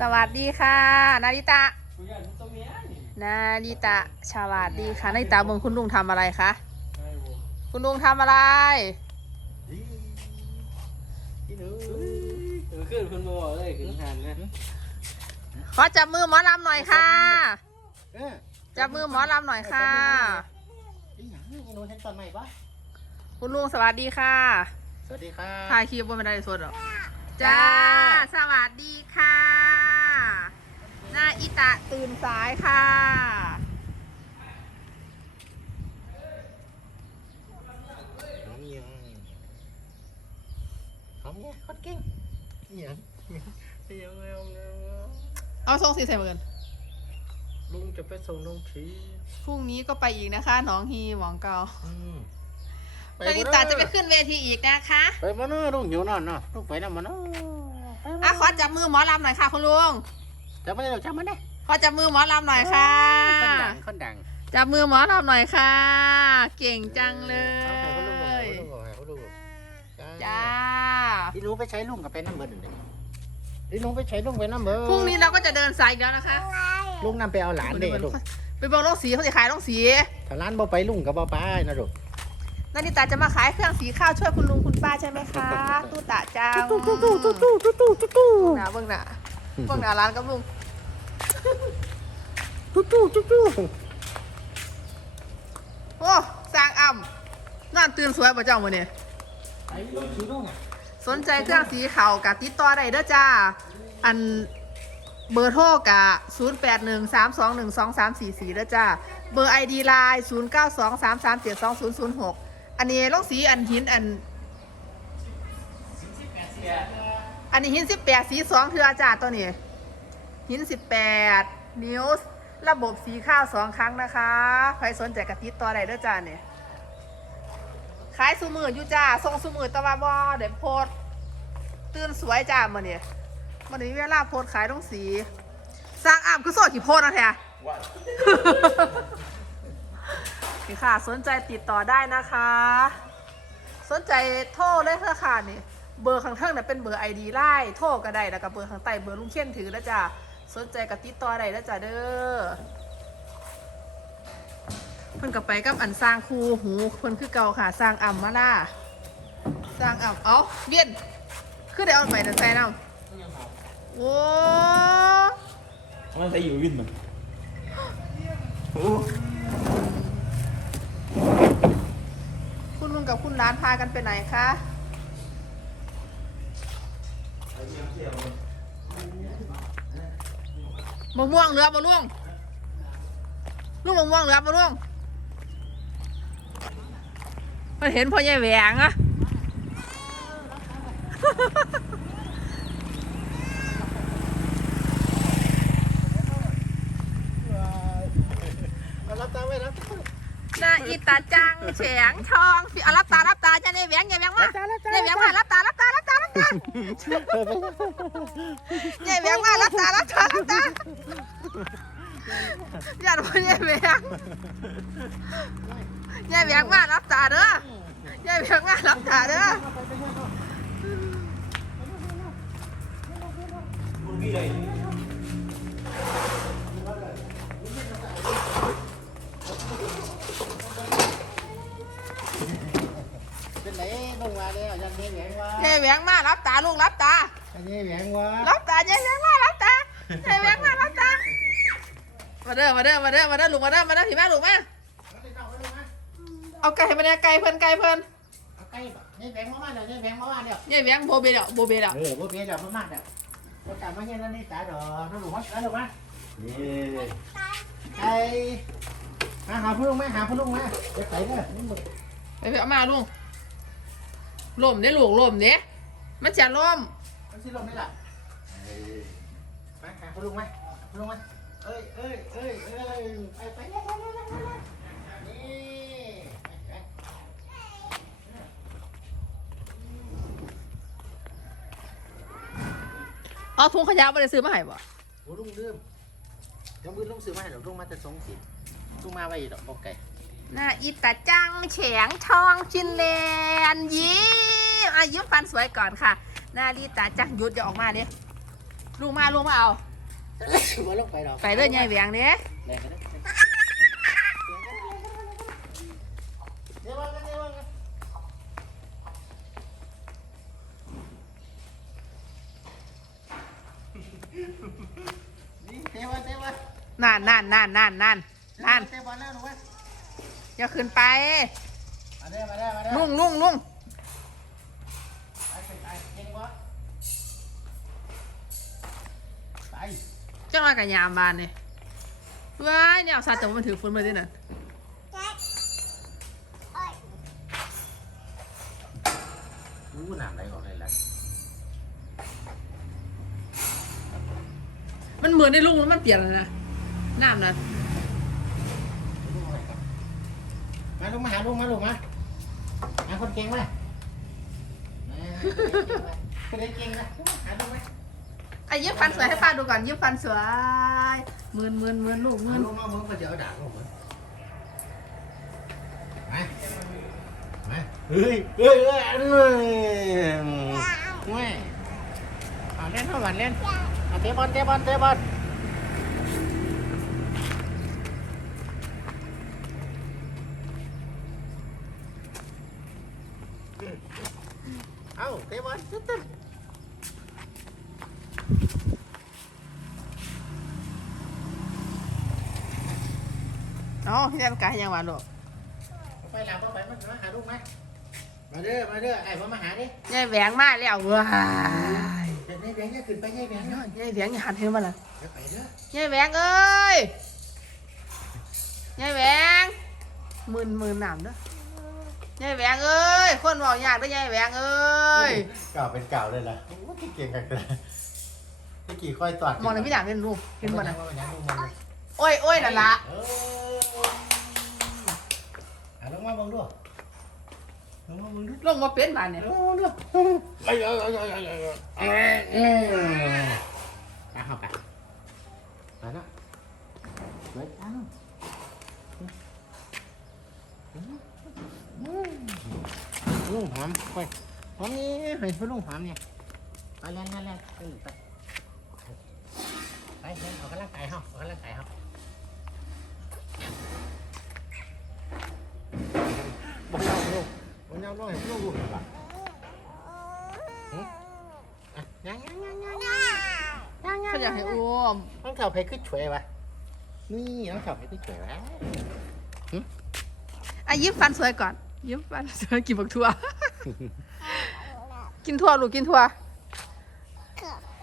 สวัสดีค่ะ นาริตะคุยกันตัวเมียนี่นาริตะสวัสดีค่ะ นาริตะเมืองคุณลุงทำอะไรคะไอ้โว้คุณลุงทำอะไรที่หนูเออขึ้นคนบอกเลยขึ้นหันนะขอจับมือหมอลำหน่อยค่ะเออจับมือหมอลำหน่อยค่ะอีหยังอีหนูเห็นตอนใหม่ปะคุณลุงสวัสดีค่ะ สวัสดีครับถ่ายคลิปว่าไม่ได้สดหรอ จ้า สวัสดีค่ะนาอิตะตื่นสายค่ะ น้องยังเขาเนี่ยโคตรเก่งอีหยังอีหยังเอาเอาเอาเอาทรงสีใส่เหมือนกันลุงจะไปส่งน้องทีพรุ่งนี้ก็ไปอีกนะคะ หน้องฮีหมองเกาอืม นาริตะจะไปขึ้นเวทีอีกนะคะไปมาเนาะลุงหิวนอนเนาะลุงไปนำมาเนาะอะขอจับมือหมอลำหน่อยค่ะคุณลุงจะไม่ได้หรอกจำมันได้ขอจับมือหมอลำหน่อยค่ะ คนดังคนดังจับมือหมอลำหน่อยค่ะ เก่งจังเลเอาให้เขาลุงบอกย ให้เขาลุงบอกให้เขาลุงบอกจ้า อีหนูไปใช้ลุงกับไปน้ำเบิร์ดเลยอีหนูไปใช้ลุงไปน้ำเบิร์ดพรุ่งนี้เราก็จะเดินสายอีกแล้วนะคะลุงนำไปเอาหลานเด้ลูกไปบอกลงสีเขาจะขายลงสีถ้าร้านบ่ไปลุงกับบ่ไปนะลูก นานิตาจะมาขายเครื่องสีข้าวช่วยคุณลุงคุณป้าใช่ไหมคะตู้ตะจังตู้ตู้ตู้ตู้ตู้ตู้ตู้ตู้หนาเบื้องหน้าเบื้องหน้าร้านกับลุงตู้ตู้ตู้ตู้โอ้สร้างอ่ำนอนตื่นสวยประจ้าวันนี้ไอ้ลุงสีลุงอะสนใจเครื่องสีขาวกับติดต่อได้เด้อจ้า อันเบอร์โทรกะ0 8 1 3 2 1 2 3 4 4เด้อจ้า เบอร์ ID ไลน์0 9 2 3 3 7 2 0 0 6อันนี้ลงสีอันหินอัน อันนี้หิน18สี2เทือจ้าตัวนี้ หิน18นิ้วระบบสีข้าว2ครั้งนะคะ ใครสนใจกระติดต่อได้เด้อจ้าเนี่ยขายสูมืออยู่จ้าส่งสูมือแตะวันบอเดี๋ยวโพสต์ตื่นสวยจ้ามื่อนี้มื่อนี้เวลาโพสต์ขายต้องสี สร้างอ่ำคือโซ่กี่โพสต์นะแท้ นี่ค่ะ สนใจติดต่อได้นะคะ สนใจโทรเลยเถอะค่ะนี่เบอร์ข้างเทิงน่ะเป็นเบอร์ไอดีไล่โทรก็ได้แล้วก็เบอร์ข้างใต้เบอร์ลุงเขียนถือแล้วจ้าสนใจกับติดต่อได้แล้วจ้าเด้อเพิ่นกับไปกับอันสร้างคูหูเพิ่นคือเก่าค่ะ สร้างอ่ำมาล่าสร้างอ่ำเอ้าเวียนคือได้เอาไปนั่นใส่น้ำโอ้มันจะอยู่วินมันโอ้ คุณลุงกับคุณร้านพากันไปไหนคะมะม่วงเหลือมะม่วงลูกมะม่วงเหลือมะม่วงมันเห็นพ่อใหญ่แหวงอะ เอารับตาไว้รับ หน้าอีตาจังเฉียงทองสิเอารับตารับตาจะในแหวงอย่าแหวงมาอย่าแหวงมารับตารับตารับตารับตาอย่าแหวงมารับตารับตารับตาอย่าโดนอย่าแหวงอย่าแหวงมารับตาเด้ออย่าแหวงมารับตาเด้อมึงพี่เลย เป็นไร ลงมาแล้วยังเงี้ยแหงวะอย่าแหวงมารับตาลูกรับตายังเงี้ยแหงวะรับตาอย่าแหวงมารับตาอย่าแหวงมารับตามาเด้อมาเด้อมาเด้อมาเด้อลูกมาเด้อมาเด้อพี่แม่ลูกมาเอาไก่มาเนี่ยไก่เพิ่นไก่เพิ่นเอาใกล้ปะนี่แหงมาบ้านเดี๋ยวนี่แหงมาบ้านเดี๋ยวอย่าแหวงโบเบเดยวโบเบเดยวเออพวกเมียเดี๋ยวมาบ้านเดี๋ยวก็กลับมาเนี่ยนั่นนี่ตาดอกนั่นหนูมาตาดอกมานี่ไอ้มาหาพ่อลุงไหมหาพ่อลุงไหมไปเด้อนี่มึงไปไปเอามาลุง ล่มเด้ลูกล่มเด้มันจะล่มมันสิลงไหมล่ะมาหาพ่อลุงไหมพ่อลุงไหมเอ้ยเอ้ยเอ้ยเอ้ยไปไปไปไปไปไปนี่เอาถุงขยะมาได้ซื้อมาให้บ่โอ้ลุงลืมเดี๋ยวมือลุงซื้อมาให้เดี๋ยวลุงมาจะส่งสิลุงมาไว้อีกดอกบอกไก่ห น้าอีตาจังเฉียงทองจินเลนยิ้มอายิ้มฟันสวยก่อนค่ะหน้าลีตาจังหยุดอย่าออกมาเด้ลูกมาลูกมาเอาบ่ลงไปดอกไปเลยยายแหวงเด้แรงกันนะเดี๋ยวว่ากันเดี๋ยวว่ากันนี่เตะบอลเตะบอลนานนานนานนานน อลแล้วหนูวะอย่าขึ้นไป มาเด้อมาเด้อมาเด้อลุงลุงลุงไปขึ้นไปเก่งบ่ไปจังหวะกับยามบานนี่ว้ายเนี่ยเอาซาแต่ว่ามันถือฝนมาด้วยน่ะรู้น้ำไหลออกเลยล่ะมันเหมือนในลุงแล้วมันเปลี่ยนแล้วนะน้ำนะ มาลูกมาหาลูกมาลูกมาหาคนเก่งมาคนเก่งนะหาลูกมาไอ้ยิ้มฟันสวยให้ป้าดูก่อนยิ้มฟันสวยหมื่นหมื่นหมื่นลูกหมึมื่งนลงมามึงก็จะเอาดาบลงมามามาเฮ้ยเฮ้ยเฮ้ยอันนี้แม่เอาเล่นเท่าวันเล่นเอาเตะบอลเตะบอลเตะบอลเอาเตะบอลตึ๊ดตึ๊ด เอ๋อที่นั่นกายยังหวานลูกไปหลังไปมามาหาลูกไหมมาเด้อมาเด้อไอ้มามาหาดิยายแหวงมาแล้วว้ายเดี๋ยวยายแบงค์จะขึ้นไปยายแบงค์เนาะยายแหวงอย่าหันเห็นมาละเดี๋ยวไปเด้อยายแหวงเอ้ยยายแหวงหมื่นหมื่นหนามเด้อยายแหวงเอ้ยคนบอกยากเด้อยายแหวงเอ้ยเก่าเป็นเก่าเลยล่ะโอ้ที่เก่งกันเลยที่กี่ค่อยตอดมองในพี่หนังเล่นลูกเห็นบ่นะนะว่ามันยังลูกมันโอ้ยโอ้ยนั่นละเออหา ลงมาบังดูลงมาบังดูลงมาเป็นบานเนี่ยลงมาดูไอ้ไอ้ไอ้ไอ้ไอ้ไอ้ไอ้เออไปเข้าไปไปนะไปจ้าลุงหอมไปหอมนี่เฮ้ยลุงหอมเนี่ยไปเล่นเล่นเล่นไปไปไปเล่นออกกำลังกายเฮาออกกำลังกายเฮาบ่ยาวลูกบ่ ยาวลูกให้ลูกลูกหรออะยังยังยังยังยังเขาอยากให้อ้วมน้องเข่าเพขึ้นช่วยวะนี่น้องเข่าเพขึ้นช่วยวะอะยิ้มฟันสวยก่อน ยิ้มฟันสวยกินบักทั่ว กินทั่วลูกกินทั่ว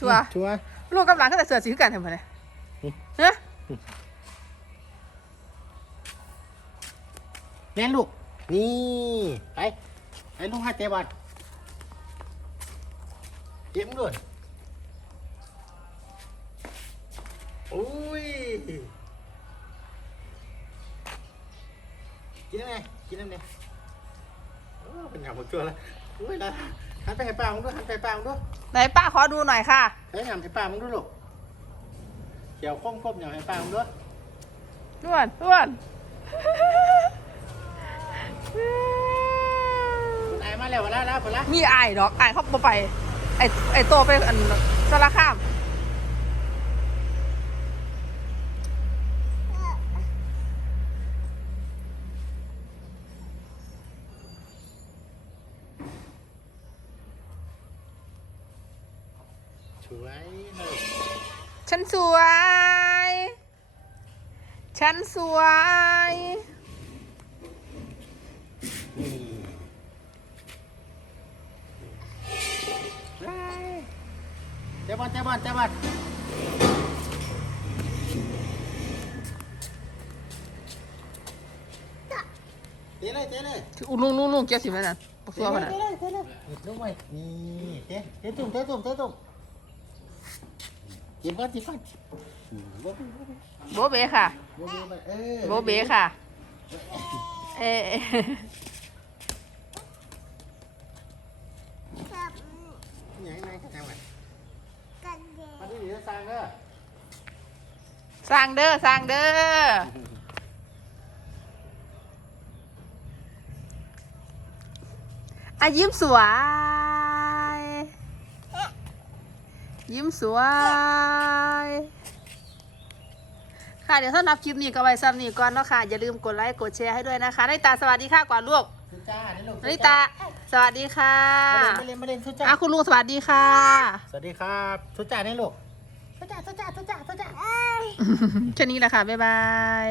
ทั่วชัวลูกกำลังก็แต่เสือสีคือกันทำไมเนี่ยฮะแม่ลูก นี่ไปไปลุงให้เตะบอลเก็บด้วยโอ้ยกินได้ไงกินได้ไงโอ้เป็นหยาบหมดตัวแล้วโอ้ยนะหันไปให้ป้ามึงด้วยหันไปให้ป้ามึงด้วยไหนป้าขอดูหน่อยค่ะเฮ้ยหยาบให้ป้ามึงด้วยลูกเขียวคมๆหยาบให้ป้ามึงด้วยด้วนด้วนคุณ ไอ้มาแล้วมาแล้วแล้วมาแล้วมีไอ้ายดอกไอ้ายเขาบ่ไป ไอ้ไอ้โตไปอันสารคามช่วยเลยฉันสวย ฉันสวยนี่ เจ้าบอลเจ้าบอลเจ้าบอลเตะเลยเตะเลยอุ้ลุงลุงลุงเกี่ยสิแม่นั่นบักซัวพะเตะน่ะเลยเตะเลยลูกไว้นี่เตะเตะตุ่มเตะตุ่มเตะตุ่มจีบก่อนจีบก่อนโบโบเบค่ะ โบเบเออโบเบค่ะ เอะ ไหนไหนกันจังหวะมาที่เหนือสั่งเด้อสร้างเด้อสร้างเด้ออายิ้มสวย ยิ้มสวย ค่ะเดี๋ยวถ้านับคลิปนี้ก็ไว้ซ้ำนี้ก่อนเนาะค่ะ อย่าลืมกดไลค์กดแชร์ให้ด้วยนะคะนาริตาสวัสดีค่ะก่อนลูก ทุจ้านี่ลูกนาริตา สวัสดีค่ะไม่เล่นไม่เล่นทุจ้าอะคุณลุงสวัสดีค่ะ สวัสดีครับทุจ้านี่ลูกทุจ้าทุจ้าทุจ้าทุจ้าแค่นี้แหละค่ะ บ๊ายบาย